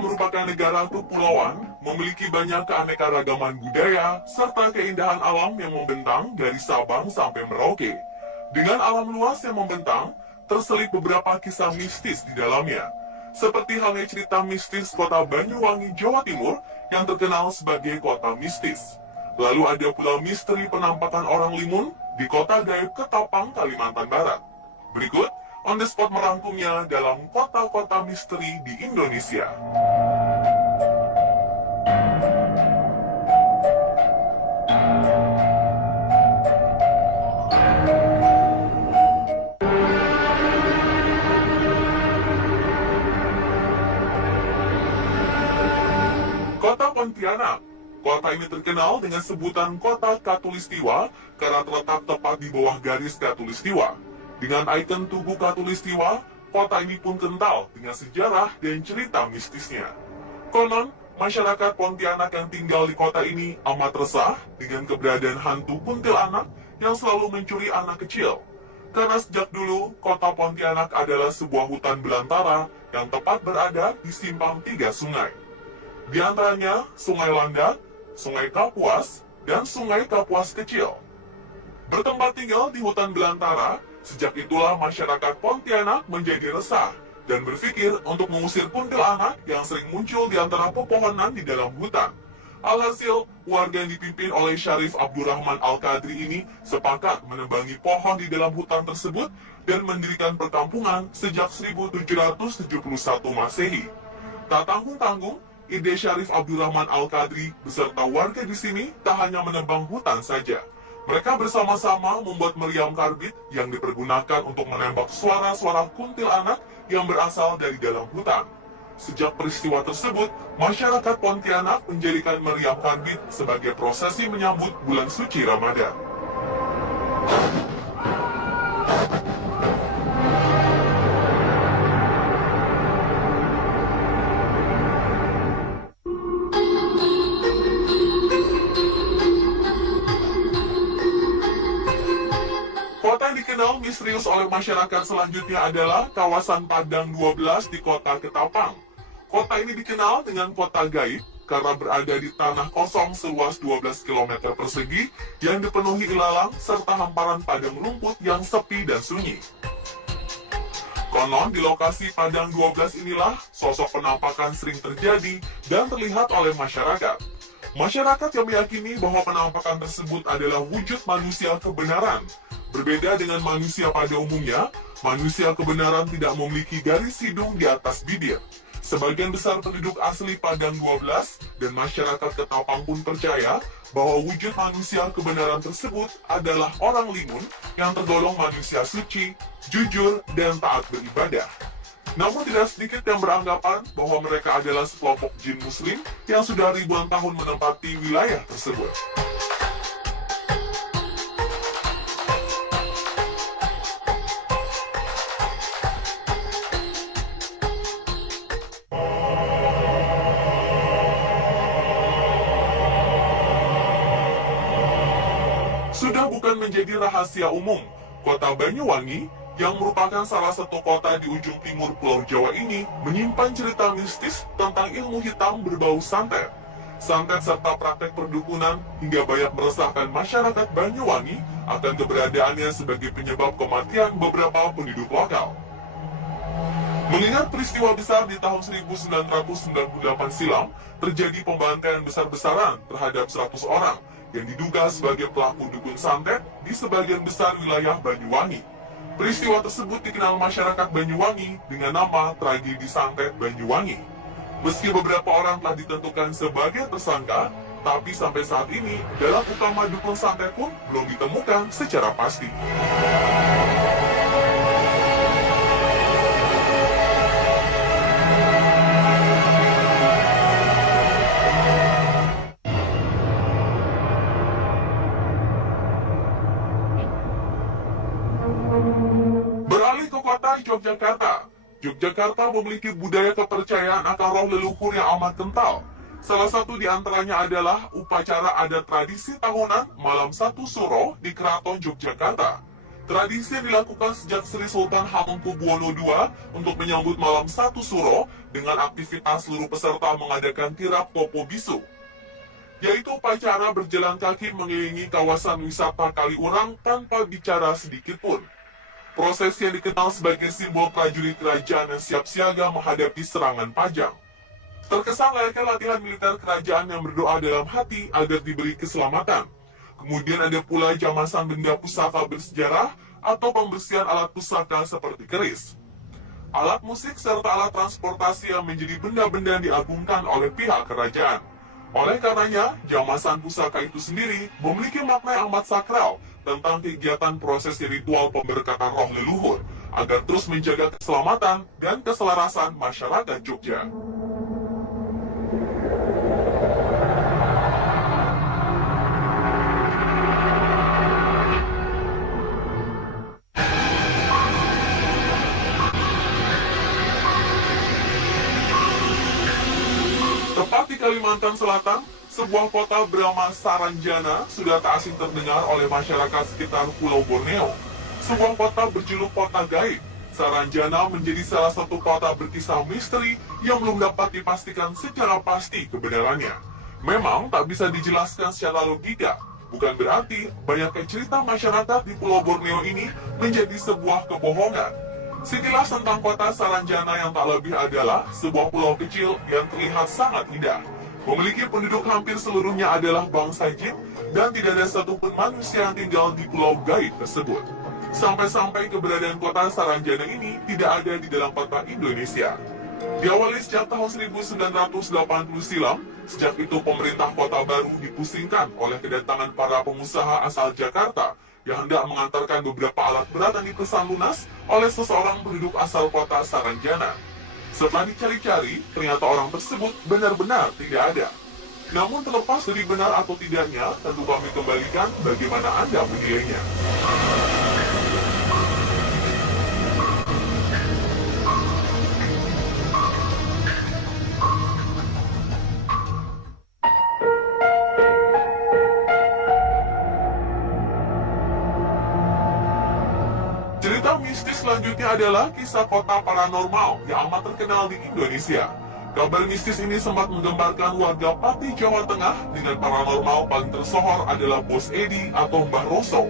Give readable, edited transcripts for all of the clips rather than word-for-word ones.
yang merupakan negara kepulauan, memiliki banyak keanekaragaman budaya serta keindahan alam yang membentang dari Sabang sampai Merauke. Dengan alam luas yang membentang, terselip beberapa kisah mistis di dalamnya. Seperti halnya cerita mistis kota Banyuwangi, Jawa Timur yang terkenal sebagai kota mistis. Lalu ada pula misteri penampakan orang limun di kota gaib Ketapang, Kalimantan Barat. Berikut On The Spot merangkumnya dalam kota-kota misteri di Indonesia. Kota Pontianak. Kota ini terkenal dengan sebutan Kota Khatulistiwa karena terletak tepat di bawah garis Khatulistiwa. Dengan ikon tugu Khatulistiwa, kota ini pun kental dengan sejarah dan cerita mistisnya. Konon, masyarakat Pontianak yang tinggal di kota ini amat resah dengan keberadaan hantu kuntilanak yang selalu mencuri anak kecil. Karena sejak dulu, kota Pontianak adalah sebuah hutan belantara yang tepat berada di simpang 3 sungai. Di antaranya Sungai Landak, Sungai Kapuas, dan Sungai Kapuas Kecil. Bertempat tinggal di hutan belantara, sejak itulah masyarakat Pontianak menjadi resah dan berpikir untuk mengusir kuntilanak yang sering muncul di antara pepohonan di dalam hutan. Alhasil, warga yang dipimpin oleh Syarif Abdurrahman Al-Qadri ini sepakat menebangi pohon di dalam hutan tersebut dan mendirikan perkampungan sejak 1771 Masehi. Tak tanggung-tanggung, ide Syarif Abdurrahman Al-Qadri beserta warga di sini tak hanya menebang hutan saja. Mereka bersama-sama membuat meriam karbit yang dipergunakan untuk menembak suara-suara kuntilanak yang berasal dari dalam hutan. Sejak peristiwa tersebut, masyarakat Pontianak menjadikan meriam karbit sebagai prosesi menyambut bulan suci Ramadan. Kota yang dikenal misterius oleh masyarakat selanjutnya adalah kawasan Padang 12 di kota Ketapang. Kota ini dikenal dengan kota gaib karena berada di tanah kosong seluas 12 km persegi yang dipenuhi ilalang serta hamparan padang rumput yang sepi dan sunyi. Konon di lokasi Padang 12 inilah sosok penampakan sering terjadi dan terlihat oleh masyarakat. Masyarakat yang meyakini bahwa penampakan tersebut adalah wujud manusia kebenaran. Berbeda dengan manusia pada umumnya, manusia kebenaran tidak memiliki garis hidung di atas bibir. Sebagian besar penduduk asli Padang 12 dan masyarakat Ketapang pun percaya bahwa wujud manusia kebenaran tersebut adalah orang limun yang tergolong manusia suci, jujur, dan taat beribadah. Namun tidak sedikit yang beranggapan bahwa mereka adalah sekelompok jin muslim yang sudah ribuan tahun menempati wilayah tersebut. Sudah bukan menjadi rahasia umum, kota Banyuwangi yang merupakan salah satu kota di ujung timur Pulau Jawa ini menyimpan cerita mistis tentang ilmu hitam berbau santet. Santet serta praktek perdukunan hingga banyak meresahkan masyarakat Banyuwangi akan keberadaannya sebagai penyebab kematian beberapa penduduk lokal. Mengingat peristiwa besar di tahun 1998 silam, terjadi pembantaian besar-besaran terhadap 100 orang yang diduga sebagai pelaku dukun santet di sebagian besar wilayah Banyuwangi. Peristiwa tersebut dikenal masyarakat Banyuwangi dengan nama tragedi santet Banyuwangi. Meski beberapa orang telah ditentukan sebagai tersangka, tapi sampai saat ini dalam utama dukun santet pun belum ditemukan secara pasti. Beralih ke kota Yogyakarta. Yogyakarta memiliki budaya kepercayaan akan roh leluhur yang amat kental. Salah satu di antaranya adalah upacara adat tradisi tahunan Malam Satu Suro di Keraton Yogyakarta. Tradisi yang dilakukan sejak Sri Sultan Hamengkubuwono II untuk menyambut malam 1 Suro dengan aktivitas seluruh peserta mengadakan kirap Popo Bisu, yaitu upacara berjalan kaki mengelilingi kawasan wisata Kaliurang tanpa bicara sedikit pun. Proses yang dikenal sebagai simbol prajurit kerajaan yang siap siaga menghadapi serangan Pajang. Terkesan layaknya latihan militer kerajaan yang berdoa dalam hati agar diberi keselamatan. Kemudian ada pula jamasan benda pusaka bersejarah atau pembersihan alat pusaka seperti keris, alat musik, serta alat transportasi yang menjadi benda-benda yang diagungkan oleh pihak kerajaan. Oleh karenanya, jamasan pusaka itu sendiri memiliki makna yang amat sakral tentang kegiatan proses ritual pemberkatan roh leluhur agar terus menjaga keselamatan dan keselarasan masyarakat Jogja. Tepat di Kalimantan Selatan, sebuah kota bernama Saranjana sudah tak asing terdengar oleh masyarakat sekitar Pulau Borneo. Sebuah kota berjuluk kota gaib, Saranjana menjadi salah satu kota berkisah misteri yang belum dapat dipastikan secara pasti kebenarannya. Memang tak bisa dijelaskan secara logika, bukan berarti banyaknya cerita masyarakat di Pulau Borneo ini menjadi sebuah kebohongan. Sekilas tentang kota Saranjana yang tak lebih adalah sebuah pulau kecil yang terlihat sangat indah. Memiliki penduduk hampir seluruhnya adalah bangsa jin dan tidak ada satupun manusia yang tinggal di pulau gaib tersebut. Sampai-sampai keberadaan kota Saranjana ini tidak ada di dalam peta Indonesia. Diawali sejak tahun 1980 silam, sejak itu pemerintah kota baru dipusingkan oleh kedatangan para pengusaha asal Jakarta yang hendak mengantarkan beberapa alat berat yang dipesan lunas oleh seseorang penduduk asal kota Saranjana. Setelah dicari-cari, ternyata orang tersebut benar-benar tidak ada. Namun terlepas dari benar atau tidaknya, tentu kami kembalikan bagaimana Anda menilainya. Cerita mistis selanjutnya adalah kisah kota paranormal yang amat terkenal di Indonesia. Kabar mistis ini sempat menggembarkan warga Pati, Jawa Tengah, dengan paranormal paling tersohor adalah Bos Edi atau Mbah Roso.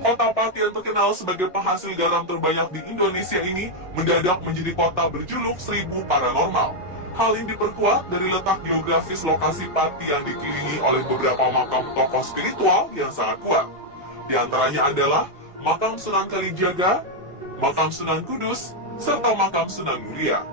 Kota Pati yang terkenal sebagai penghasil garam terbanyak di Indonesia ini mendadak menjadi kota berjuluk 1000 paranormal. Hal ini diperkuat dari letak geografis lokasi Pati yang dikelilingi oleh beberapa makam tokoh spiritual yang sangat kuat. Di antaranya adalah makam Sunan Kalijaga, makam Sunan Kudus, serta makam Sunan Muria.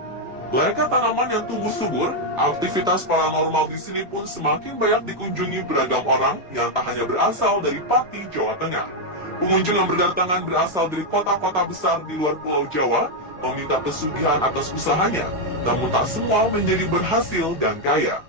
Layaknya tanaman yang tumbuh subur, aktivitas paranormal di sini pun semakin banyak dikunjungi beragam orang yang tak hanya berasal dari Pati, Jawa Tengah. Pengunjung yang berdatangan berasal dari kota-kota besar di luar Pulau Jawa meminta pesugihan atas usahanya, namun tak semua menjadi berhasil dan kaya.